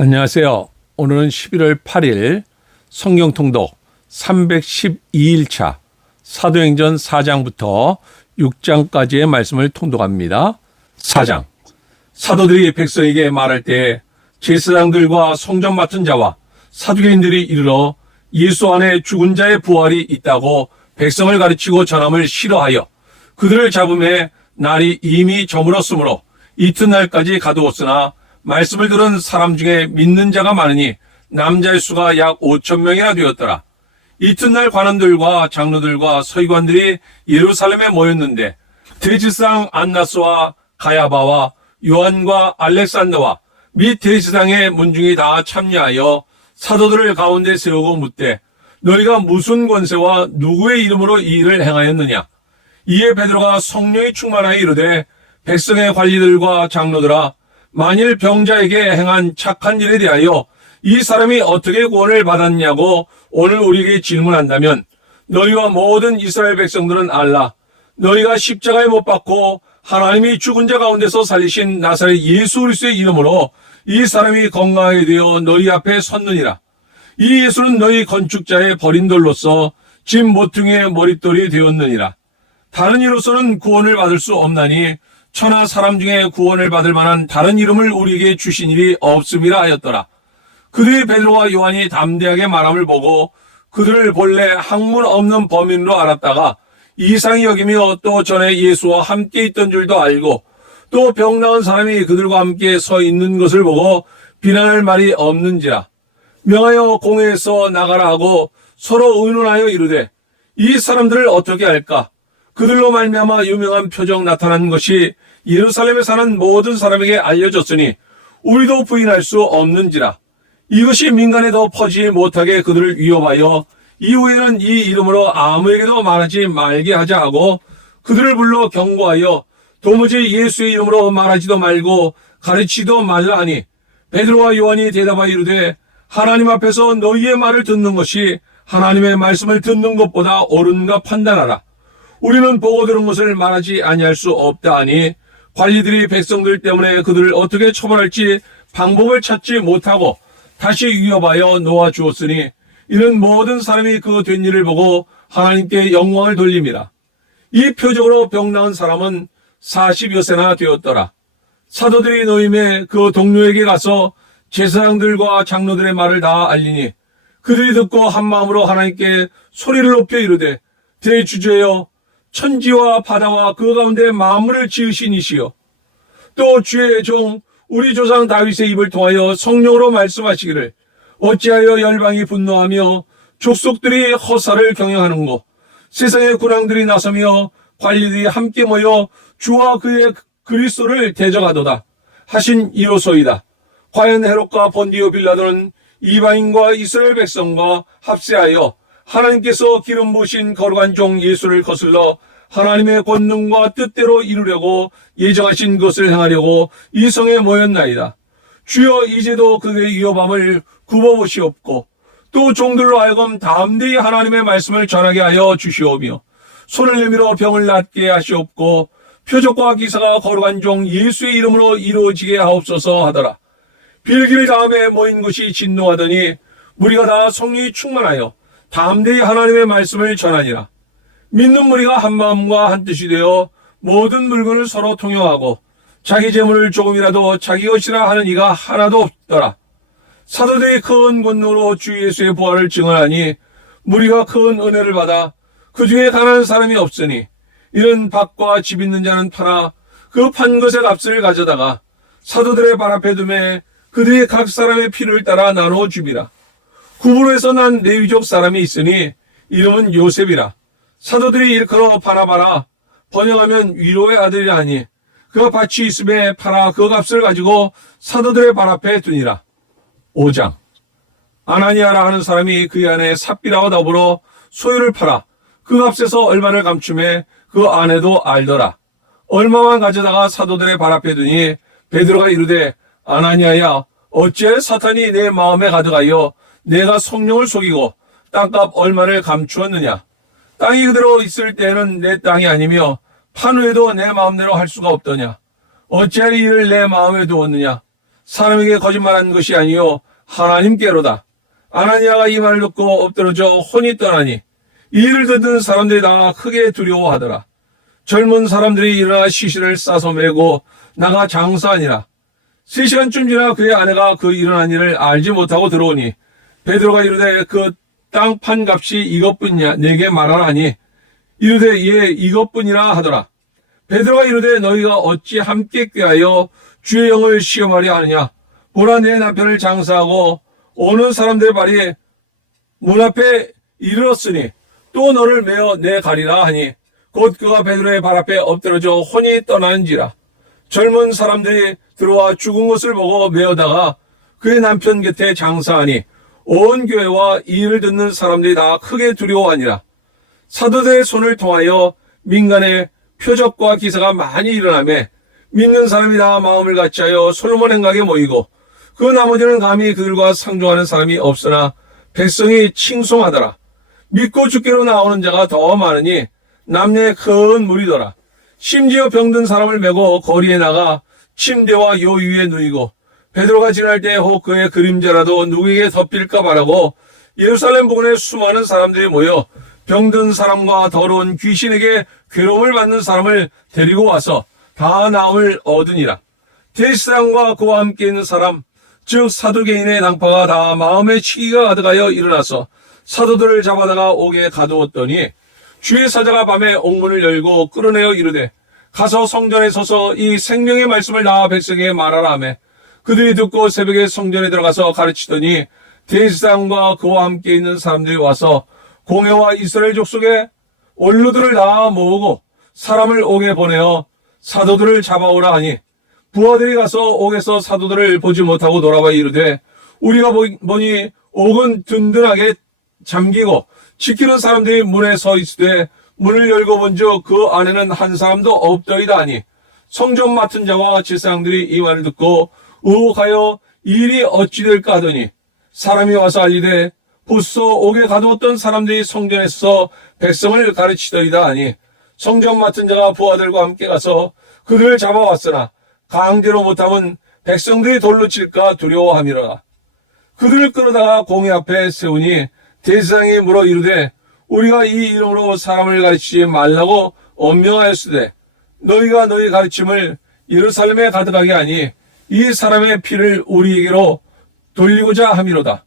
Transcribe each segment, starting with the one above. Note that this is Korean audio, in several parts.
안녕하세요. 오늘은 11월 8일 성경통독 312일차 사도행전 4장부터 6장까지의 말씀을 통독합니다. 4장. 사도들이 백성에게 말할 때 제사장들과 성전 맡은 자와 사두개인들이 이르러 예수 안에 죽은 자의 부활이 있다고 백성을 가르치고 전함을 싫어하여 그들을 잡음에 날이 이미 저물었으므로 이튿날까지 가두었으나 말씀을 들은 사람 중에 믿는 자가 많으니 남자의 수가 약 5,000명이나 되었더라. 이튿날 관원들과 장로들과 서기관들이 예루살렘에 모였는데 대제사장 안나스와 가야바와 요한과 알렉산더와 및 대제사장의 문중이 다 참여하여 사도들을 가운데 세우고 묻되 너희가 무슨 권세와 누구의 이름으로 이 일을 행하였느냐. 이에 베드로가 성령이 충만하여 이르되 백성의 관리들과 장로들아, 만일 병자에게 행한 착한 일에 대하여 이 사람이 어떻게 구원을 받았냐고 오늘 우리에게 질문한다면 너희와 모든 이스라엘 백성들은 알라. 너희가 십자가에 못 박고 하나님이 죽은 자 가운데서 살리신 나사렛 예수 그리스도의 이름으로 이 사람이 건강하게 되어 너희 앞에 섰느니라. 이 예수는 너희 건축자의 버린 돌로서 집 모퉁이의 머릿돌이 되었느니라. 다른 이로서는 구원을 받을 수 없나니 천하 사람 중에 구원을 받을 만한 다른 이름을 우리에게 주신 일이 없음이라 하였더라. 그들이 베드로와 요한이 담대하게 말함을 보고 그들을 본래 학문 없는 범인으로 알았다가 이상히 여기며 또 전에 예수와 함께 있던 줄도 알고 또 병 나은 사람이 그들과 함께 서 있는 것을 보고 비난할 말이 없는지라. 명하여 공회에서 나가라 하고 서로 의논하여 이르되 이 사람들을 어떻게 할까? 그들로 말미암아 유명한 표적 나타난 것이 예루살렘에 사는 모든 사람에게 알려졌으니 우리도 부인할 수 없는지라. 이것이 민간에 더 퍼지지 못하게 그들을 위협하여 이후에는 이 이름으로 아무에게도 말하지 말게 하자 하고 그들을 불러 경고하여 도무지 예수의 이름으로 말하지도 말고 가르치지도 말라 하니 베드로와 요한이 대답하여 이르되 하나님 앞에서 너희의 말을 듣는 것이 하나님의 말씀을 듣는 것보다 옳은가 판단하라. 우리는 보고 들은 것을 말하지 아니할 수 없다 하니 관리들이 백성들 때문에 그들을 어떻게 처벌할지 방법을 찾지 못하고 다시 위협하여 놓아주었으니 이는 모든 사람이 그 된 일을 보고 하나님께 영광을 돌림이라. 이 표적으로 병 나은 사람은 40여 세나 되었더라. 사도들이 노임에 그 동료에게 가서 제사장들과 장로들의 말을 다 알리니 그들이 듣고 한마음으로 하나님께 소리를 높여 이르되 대주제여 천지와 바다와 그 가운데 만물을 지으신 이시여 또 주의 종 우리 조상 다윗의 입을 통하여 성령으로 말씀하시기를 어찌하여 열방이 분노하며 족속들이 허사를 경영하는고 세상의 군왕들이 나서며 관리들이 함께 모여 주와 그의 그리스도를 대적하도다 하신 이로소이다. 과연 헤롯과 본디오 빌라도는 이방인과 이스라엘 백성과 합세하여 하나님께서 기름 부으신 거룩한 종 예수를 거슬러 하나님의 권능과 뜻대로 이루려고 예정하신 것을 행하려고 이 성에 모였나이다. 주여 이제도 그들의 위협함을 굽어보시옵고 또 종들로 하여금 담대히 하나님의 말씀을 전하게 하여 주시오며 손을 내밀어 병을 낫게 하시옵고 표적과 기사가 거룩한 종 예수의 이름으로 이루어지게 하옵소서 하더라. 빌길 다음에 모인 것이 진노하더니 무리가 다 성령이 충만하여 담대히 하나님의 말씀을 전하니라. 믿는 무리가 한 마음과 한 뜻이 되어 모든 물건을 서로 통용하고 자기 재물을 조금이라도 자기 것이라 하는 이가 하나도 없더라. 사도들이 큰 권능으로 주 예수의 부활을 증언하니 무리가 큰 은혜를 받아 그 중에 가난한 사람이 없으니 이는 밭과 집 있는 자는 팔아 그 판 것의 값을 가져다가 사도들의 발 앞에 두매 그들이 각 사람의 필요를 따라 나누어 주비라. 구브로에서 난 레위족 사람이 있으니 이름은 요셉이라. 사도들이 일컬어 바나바라 번역하면 위로의 아들이라 하니 그가 밭이 있음에 팔아 그 값을 가지고 사도들의 발 앞에 두니라. 5장. 아나니아라 하는 사람이 그 안에 삽비라와 더불어 소유를 팔아 그 값에서 얼마를 감춤해 그 아내도 알더라. 얼마만 가져다가 사도들의 발 앞에 두니 베드로가 이르되 아나니아야 어찌해 사탄이 내 마음에 가득하여 내가 성령을 속이고 땅값 얼마를 감추었느냐. 땅이 그대로 있을 때는 내 땅이 아니며 판 후에도 내 마음대로 할 수가 없더냐. 어찌하여 이를 내 마음에 두었느냐. 사람에게 거짓말한 것이 아니요 하나님께로다. 아나니아가 이 말을 듣고 엎드러져 혼이 떠나니 이 일을 듣는 사람들이 다 크게 두려워하더라. 젊은 사람들이 일어나 시신을 싸서 메고 나가 장사하니라. 3시간쯤 지나 그의 아내가 그 일어난 일을 알지 못하고 들어오니 베드로가 이르되 그 땅 판 값이 이것뿐이냐 내게 말하라 하니 이르되 예 이것뿐이라 하더라. 베드로가 이르되 너희가 어찌 함께 꾀하여 주의 영을 시험하려 하느냐. 보라 내 남편을 장사하고 오는 사람들의 발이 문 앞에 이르렀으니 또 너를 메어 내 가리라 하니 곧 그가 베드로의 발 앞에 엎드러져 혼이 떠나는지라. 젊은 사람들이 들어와 죽은 것을 보고 메어다가 그의 남편 곁에 장사하니 온 교회와 이 일을 듣는 사람들이 다 크게 두려워하니라. 사도들의 손을 통하여 민간에 표적과 기사가 많이 일어나매 믿는 사람이 다 마음을 같이하여 솔로몬 행각에 모이고 그 나머지는 감히 그들과 상종하는 사람이 없으나 백성이 칭송하더라. 믿고 주께로 나오는 자가 더 많으니 남녀의 큰 무리더라. 심지어 병든 사람을 메고 거리에 나가 침대와 요 위에 누이고 베드로가 지날 때 혹 그의 그림자라도 누구에게 덮일까 바라고 예루살렘 부근에 수많은 사람들이 모여 병든 사람과 더러운 귀신에게 괴로움을 받는 사람을 데리고 와서 다 나음을 얻으니라. 대제사장과 그와 함께 있는 사람 즉 사두개인의 낭파가 다 마음에 치기가 가득하여 일어나서 사도들을 잡아다가 옥에 가두었더니 주의 사자가 밤에 옥문을 열고 끌어내어 이르되 가서 성전에 서서 이 생명의 말씀을 다 백성에게 말하라 하며 그들이 듣고 새벽에 성전에 들어가서 가르치더니 대제사장과 그와 함께 있는 사람들이 와서 공회와 이스라엘 족속의 원로들을 다 모으고 사람을 옥에 보내어 사도들을 잡아오라 하니 부하들이 가서 옥에서 사도들을 보지 못하고 돌아와 이르되 우리가 보니 옥은 든든하게 잠기고 지키는 사람들이 문에 서 있으되 문을 열고 본즉 그 안에는 한 사람도 없더이다 하니 성전 맡은 자와 제사장들이 이 말을 듣고 의혹하여 이 일이 어찌 될까 하더니 사람이 와서 알리되 보소 옥에 가두었던 사람들이 성전에서 백성을 가르치더이다 하니 성전 맡은 자가 부하들과 함께 가서 그들을 잡아왔으나 강제로 못하면 백성들이 돌로 칠까 두려워함이라. 그들을 끌어다가 공회 앞에 세우니 대제사장이 물어 이르되 우리가 이 이름으로 사람을 가르치지 말라고 엄명하였으되 너희가 너희 가르침을 예루살렘에 가득하게 하니 이 사람의 피를 우리에게로 돌리고자 함이로다.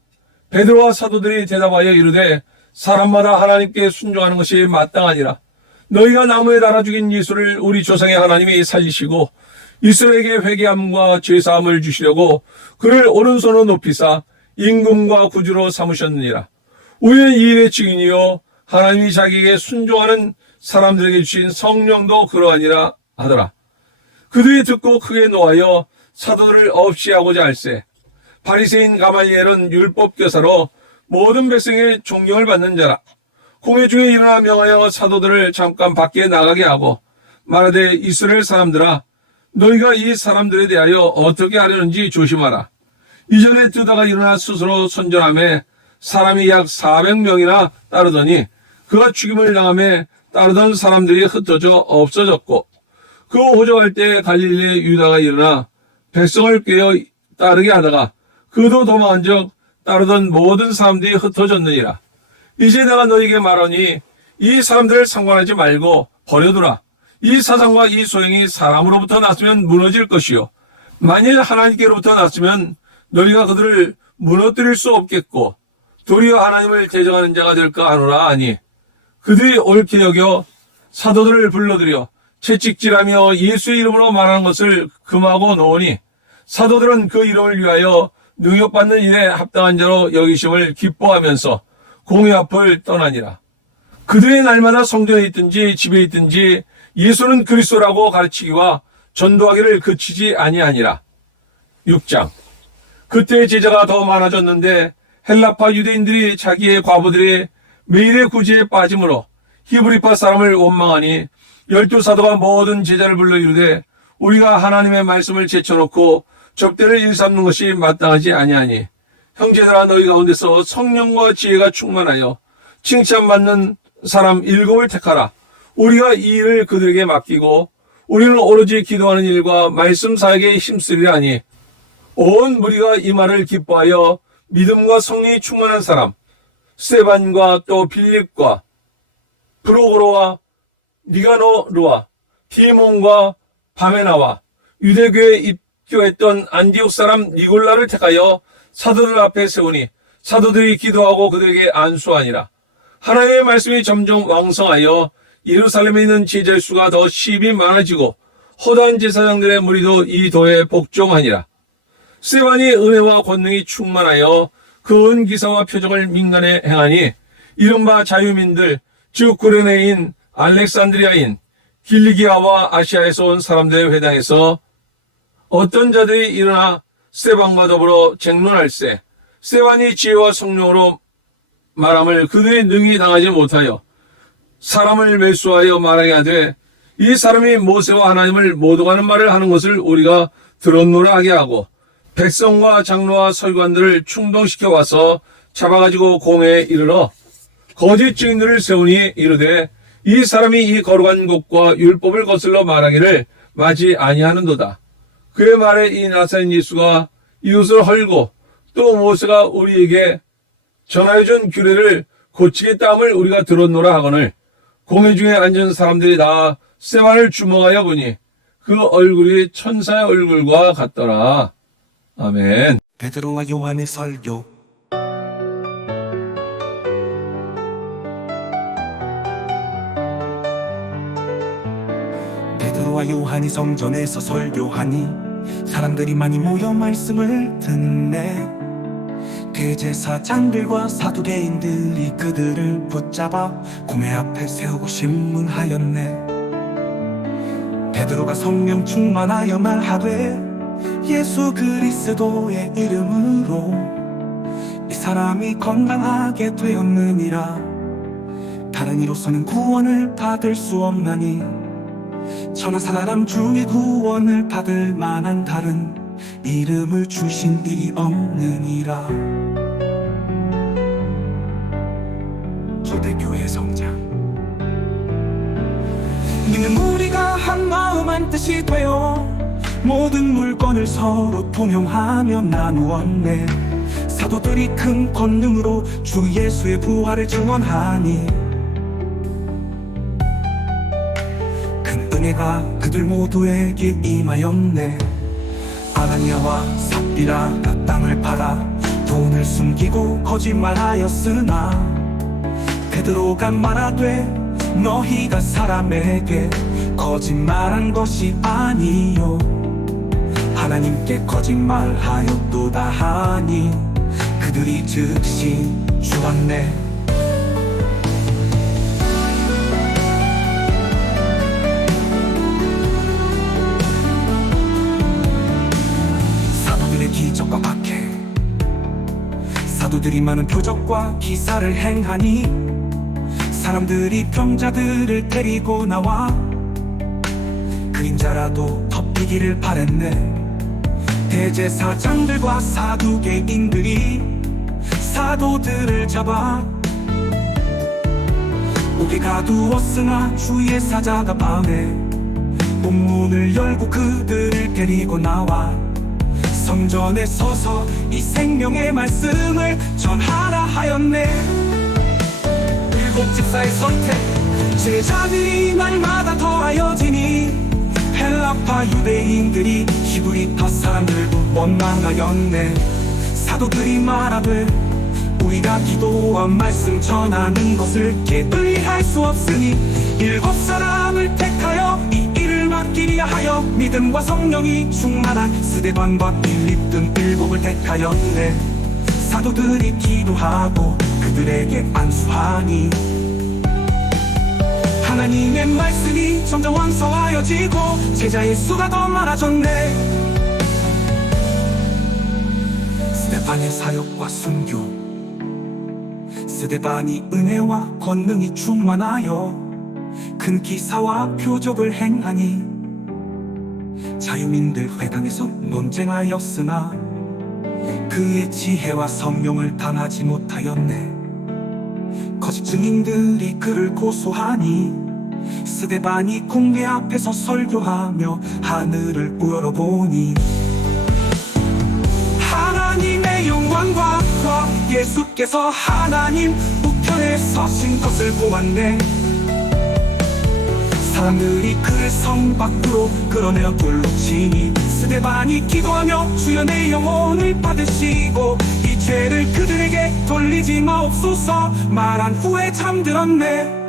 베드로와 사도들이 대답하여 이르되 사람마다 하나님께 순종하는 것이 마땅하니라. 너희가 나무에 달아 죽인 예수를 우리 조상의 하나님이 살리시고 이스라엘에게 회개함과 죄사함을 주시려고 그를 오른손으로 높이사 임금과 구주로 삼으셨느니라. 우리는 이 일의 증인이요 하나님이 자기에게 순종하는 사람들에게 주신 성령도 그러하니라 하더라. 그들이 듣고 크게 노하여 사도들을 없이 하고자 할세 바리새인 가말리엘은 율법 교사로 모든 백성의 존경을 받는 자라. 공회 중에 일어나 명하여 사도들을 잠깐 밖에 나가게 하고 말하되 이스라엘 사람들아 너희가 이 사람들에 대하여 어떻게 하려는지 조심하라. 이전에 뜨다가 일어나 스스로 선전하며 사람이 약 400명이나 따르더니 그가 죽임을 당하며 따르던 사람들이 흩어져 없어졌고 그 호적할 때 갈릴리 유다가 일어나 백성을 꿰어 따르게 하다가 그도 도망한 적 따르던 모든 사람들이 흩어졌느니라. 이제 내가 너희에게 말하니 이 사람들을 상관하지 말고 버려두라. 이 사상과 이 소행이 사람으로부터 났으면 무너질 것이요 만일 하나님께로부터 났으면 너희가 그들을 무너뜨릴 수 없겠고 도리어 하나님을 대적하는 자가 될까 하노라 하니 그들이 옳게 여겨 사도들을 불러들여 채찍질하며 예수의 이름으로 말하는 것을 금하고 놓으니 사도들은 그 이름을 위하여 능욕받는 일에 합당한 자로 여기심을 기뻐하면서 공회 앞을 떠나니라. 그들이 날마다 성전에 있든지 집에 있든지 예수는 그리스도라고 가르치기와 전도하기를 그치지 아니하니라. 6장. 그때 제자가 더 많아졌는데 헬라파 유대인들이 자기의 과부들의 매일의 구제에 빠짐으로 히브리파 사람을 원망하니 12사도가 모든 제자를 불러 이르되 우리가 하나님의 말씀을 제쳐놓고 접대를 일삼는 것이 마땅하지 아니하니 형제들아 너희 가운데서 성령과 지혜가 충만하여 칭찬받는 사람 7을 택하라. 우리가 이 일을 그들에게 맡기고 우리는 오로지 기도하는 일과 말씀 사역에 힘쓰리라 하니 온 무리가 이 말을 기뻐하여 믿음과 성령이 충만한 사람 스데반과 또 빌립과 프로고로와 니가노르와 디몬과 바메나와 유대교에 입교했던 안디옥 사람 니골라를 택하여 사도들 앞에 세우니 사도들이 기도하고 그들에게 안수하니라. 하나님의 말씀이 점점 왕성하여 예루살렘에 있는 제자의 수가 더 심히 많아지고 허다한 제사장들의 무리도 이 도에 복종하니라. 스데반이 은혜와 권능이 충만하여 그 은기사와 표적을 민간에 행하니 이른바 자유민들 즉 구레네인 알렉산드리아인 길리기아와 아시아에서 온 사람들의 회당에서 어떤 자들이 일어나 스데반과 더불어 쟁론할세 스데반이 지혜와 성령으로 말함을 그들이 능히 당하지 못하여 사람을 매수하여 말하게 하되 이 사람이 모세와 하나님을 모독하는 말을 하는 것을 우리가 들었노라 하게 하고 백성과 장로와 서기관들을 충동시켜 와서 잡아가지고 공회에 이르러 거짓 증인들을 세우니 이르되 이 사람이 이 거룩한 곳과 율법을 거슬러 말하기를 마지 아니하는도다. 그의 말에 이 나사렛 예수가 이웃을 헐고 또 모세가 우리에게 전하여준 규례를 고치겠다함을 우리가 들었노라 하거늘 공회 중에 앉은 사람들이 다 스데반을 주목하여 보니 그 얼굴이 천사의 얼굴과 같더라. 아멘. 베드로와 요한의 설교. 베드로와 요한이 성전에서 설교하니 사람들이 많이 모여 말씀을 듣네. 대제사장들과 사두개인들이 그들을 붙잡아 공회 앞에 세우고 신문하였네. 베드로가 성령 충만하여 말하되 예수 그리스도의 이름으로 이 사람이 건강하게 되었느니라. 다른 이로서는 구원을 받을 수 없나니 천하 사람 중에 구원을 받을 만한 다른 이름을 주신 이이 없느니라. 초대교회 성장. 믿는 우리가 한 마음 한 뜻이 되어 모든 물건을 서로 통용하며 나누었네. 사도들이 큰 권능으로 주 예수의 부활을 증언하니 큰 은혜가 그들 모두에게 임하였네. 아나니아와 삽비라가 땅을 팔아 돈을 숨기고 거짓말하였으나 베드로가 말하되 너희가 사람에게 거짓말한 것이 아니요 하나님께 거짓말하였도다 하니 그들이 즉시 죽었네. 사도들의 기적과 박해. 사도들이 많은 표적과 기사를 행하니 사람들이 병자들을 데리고 나와 그림자라도 덮이기를 바랬네. 대제사장들과 사두개인들이 사도들을 잡아 옥에 가두었으나 주의 사자가 밤에 문문을 열고 그들을 데리고 나와 성전에 서서 이 생명의 말씀을 전하라 하였네. 일곱 집사의 선택. 제자들이 날마다 더하여지니 헬라파 유대인들이 히브리파 사람들도 원망하였네. 사도들이 말하되 우리가 기도와 말씀 전하는 것을 게을리할 수 없으니 일곱 사람을 택하여 이 일을 맡기려 하여 믿음과 성령이 충만한 스데반과 빌립 등 일곱을 택하였네. 사도들이 기도하고 그들에게 안수하니 하나님의 말씀이 점점 왕성하여지고 제자의 수가 더 많아졌네. 스데반의 사역과 순교. 스데반이 은혜와 권능이 충만하여 큰 기사와 표적을 행하니 자유민들 회당에서 논쟁하였으나 그의 지혜와 성령을 당하지 못하였네. 거짓 증인들이 그를 고소하니 스데반이 공회 앞에서 설교하며 하늘을 우러러보니 주께서 하나님 우편에 서신 것을 보았네. 사람들이 그를 성 밖으로 끌어내어 돌로 치니 스데반이 기도하며 주여 내 영혼을 받으시고 이 죄를 그들에게 돌리지 마옵소서 말한 후에 잠들었네.